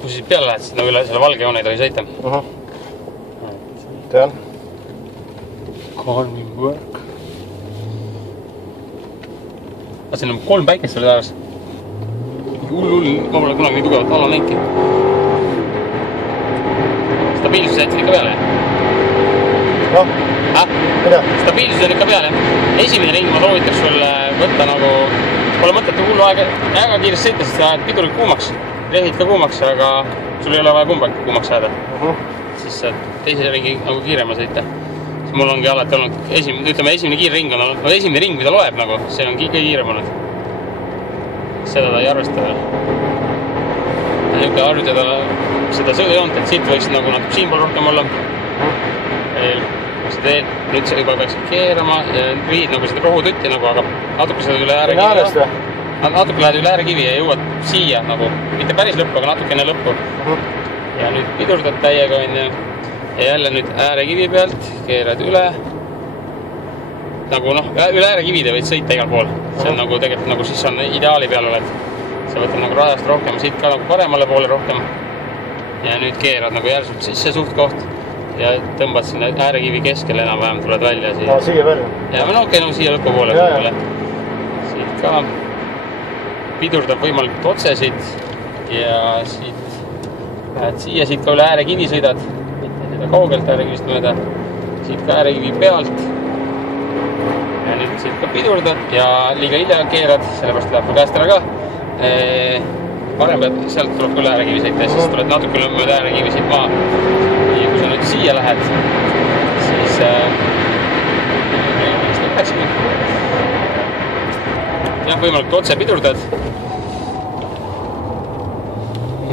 kui siis peale lähed, siis nagu üle selle valge joone ei tohi sõita. Tean. Calming work. Aga siin on 3 päikest veel taas. Hull, ma pole kunagi nii tugevat alla näinki. Stabiilsus jätsid ikka peale? Noh, mida? Stabiilsus on ikka peale. Esimene ring ma soovitaks sul võtta nagu... Pole mõtet hullu aega väga kiiresti sõita, sest sa ajad pidurid kuumaks. Rehid ka kuumaks, aga sul ei ole vaja kumbagi kuumaks ajada. Siis saad teise ringi nagu kiirema sõita. Siis mul ongi alati olnud esimene kiirring on olnud, esimene ring, mida loeb nagu, see on kõige kiirem olnud. Seda ta ei arvesta veel. Niuke harjutada seda sõõjoont, et siit võiks nagu natuke siinpool rohkem olla. Nüüd sa juba peaks keerama ja viid nagu seda rohututti nagu, aga natuke seda üle äärekivi. Natuke lähed üle äärekivi ja jõuad siia nagu, mitte päris lõppu, aga natuke enne lõppu. Ja nüüd pidurdad täiega on ja jälle nüüd äärekivi pealt keerad üle. Nagu noh, üle äärekivide võid sõita igal pool. See on nagu tegelikult nagu siis on ideaali peal oled. Sa võtad nagu rajast rohkem, siit ka nagu paremale poole rohkem. Ja nüüd keerad nagu järsult sisse suht koht. Ja tõmbad sinna äärekivi keskele enam-vähem tuled välja siia. Siia välja? Ja no okei, no siia lõpu poole. Siit ka pidurdab võimalikult otse siit ja siit lähed siia, siit ka üle äärekivi sõidad. Mitte seda kaugelt äärekivist mööda. Siit ka äärekivi pealt. Ja nüüd siit ka pidurdad ja liiga hilja keerad, sellepärast läheb käest ära ka. Varem pead, sealt tuleb küll äärekivi sõita ja siis tuled natuke mööda äärekivi siit maa. Ja kui sa nüüd siia lähed, siis jah, võimalikult otse pidurdad.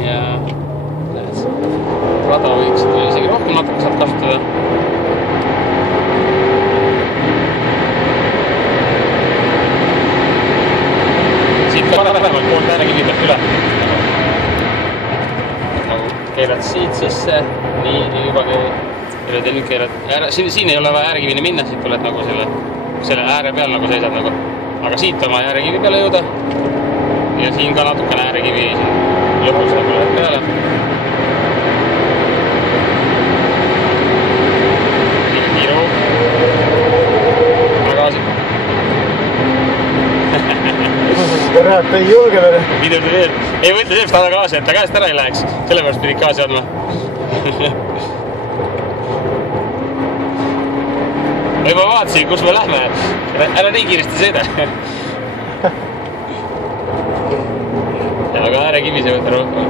Ja rada võiks isegi rohkem natuke saad kasutada. Siit ka vähemalt poolt äärekivi pealt üle. Nagu keerad siit sisse, nii juba keerad ja nüüd keerad. Siin ei ole vaja äärekivini minna, siit tuled nagu selle ääre peal nagu seisad nagu. Aga siit on vaja äärekivi peale jõuda. Ja siin ka natukene äärekivi lõpus nagu lähed peale. Liiga kiiru. Väga gaasi. Kurat, ei julge veel. Pidurda veel. Ei võtle selleks taha gaasi, et ta käest ära ei läheks. Sellepärast pidid gaasi andma. Ma juba vaatasin, kus me lähme. Ära nii kiiresti sõida. Aga äärekivi see võtta rohkem.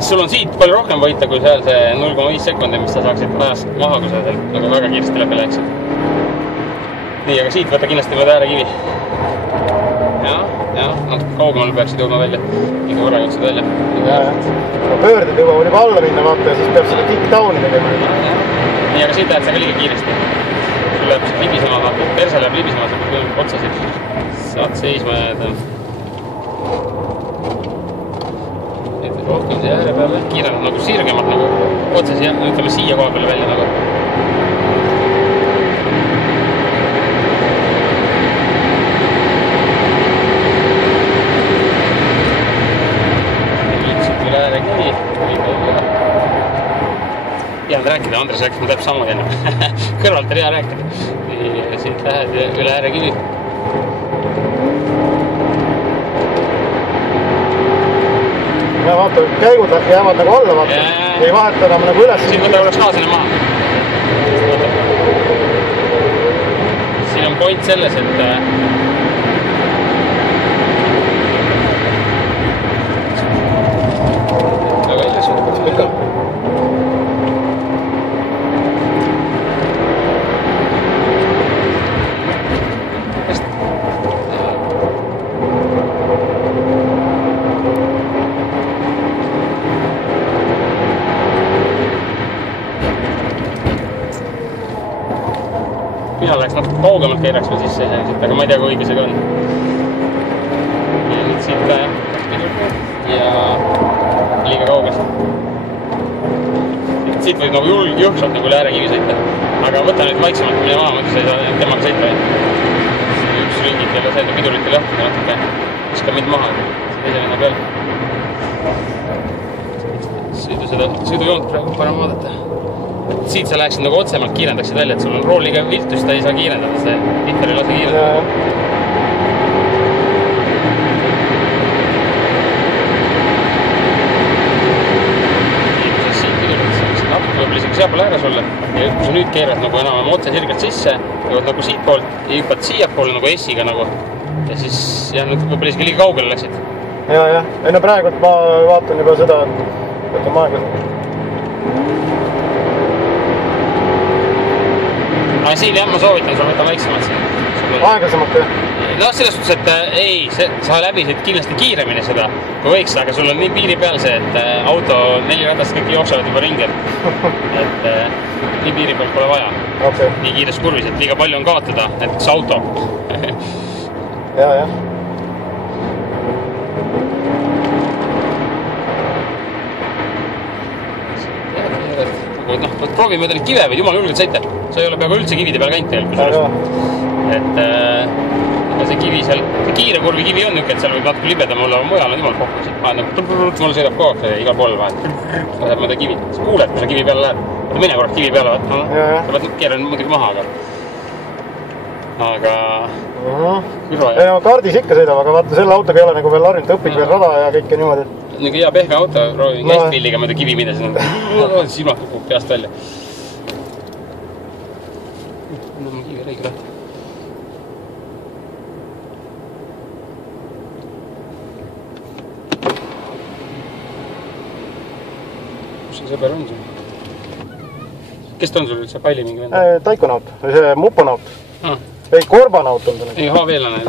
Sul on siit palju rohkem võita kui seal see 0,5 sekundi, mis sa saaksid ajast maha, kui sa seal nagu väga kiiresti läbi läheksid. Nii, aga siit võtta kindlasti mööda äärekivi. Ja, natuke kaugemal peaksid jõudma välja. Iga võrra jõudsid välja. Pöörded juba võib alla minna vaata ja siis peab seda kick-downi tegema. Nii, aga siit lähed sa ka liiga kiiresti. Sul läheb libisema, vaata. Perse läheb libisema, sa pead otsa siit. Saad seisma jääda. Rohkem siia ääre peale, kiiremad nagu sirgemad nagu otse siia, ütleme siia koha peale välja nagu. Liitsid üle äärekivi, hea rääkida, Andres rääkis, ma täpselt samuti enne. Kõrvalt oli hea rääkida. Nii, siit lähed üle äärekivi. Ja vaata, käigud jäävad nagu alla vaata. Ei vaheta enam nagu üles. Siin võta oleks kaasene maha. Siin on point selles, et aga illes võtaks pikalt. Mina läheks natuke kaugemalt keeraks veel sisse selliselt, aga ma ei tea, kui õige see ka on. Ja nüüd siit pidurdad ja liiga kaugelt. Siit võib nagu jõhksalt nagu üle äärekivi sõita. Aga võta nüüd vaiksemalt mine maha, mõttes ei saa temaga sõita. ringid ja lased piduritel jahtida natuke. Viska mind maha, teise linna peal. Sõidujoont praegu parem vaadata. Siit sa läheksid nagu otsemalt kiirendaksid välja, et sul on rooliga viltust, ta ei saa kiirendada, see Viktor ei lase kiirendada. Natuke võib isegi seal pool ääres olla ja kui sa nüüd keerad nagu enam otse sirgelt sisse, jõuad nagu siit poolt ja hüppad siia poole nagu S-iga nagu ja siis jah, nüüd võib-olla isegi liiga kaugele läksid. Ja. Ei no praegu ma vaatan juba seda, et võtame aega. Aga siin jah, ma soovitan sul võtta väiksemalt siin. Aeglasemalt jah? No selles suhtes, et ei, sa läbisid kindlasti kiiremini seda, kui võiks, aga sul on nii piiri peal see, et auto 4 ratast kõik jooksavad juba ringi, et nii piiri peal pole vaja. Okay. Nii kiires kurvis, et liiga palju on kaotada, näiteks auto. Ja. Proovi mööda neid kive võid jumal julgelt sõita. Sa ei ole peaaegu üldse kivide peal käinud tegelikult. Et see kivi seal, see kiire kurvi kivi on niuke, et seal võib natuke libedam olla, mujal on jumal kokku. Mul sõidab kogu aeg igal pool vahel. Laseb mööda kivi. Sa kuuled, kui sa kivi peale lähed. Mine korraks kivi peale võtma. Sa pead keeran muidugi maha, aga ei no kaardis ikka sõidab, aga vaata selle autoga ei ole nagu veel harjunud, õpid veel rada ja kõike niimoodi. Nagu hea pehme auto, proovi käistpilliga mööda kivi mida, siis silmad kukub peast välja. No ma kivi õige lahti. Kus see sõber on sul? Kes ta on sul üldse, Kalli mingi vend? Taikonaut, see Muponaut. Ei, Korbanaut on ta nüüd. Ei, HV-lane.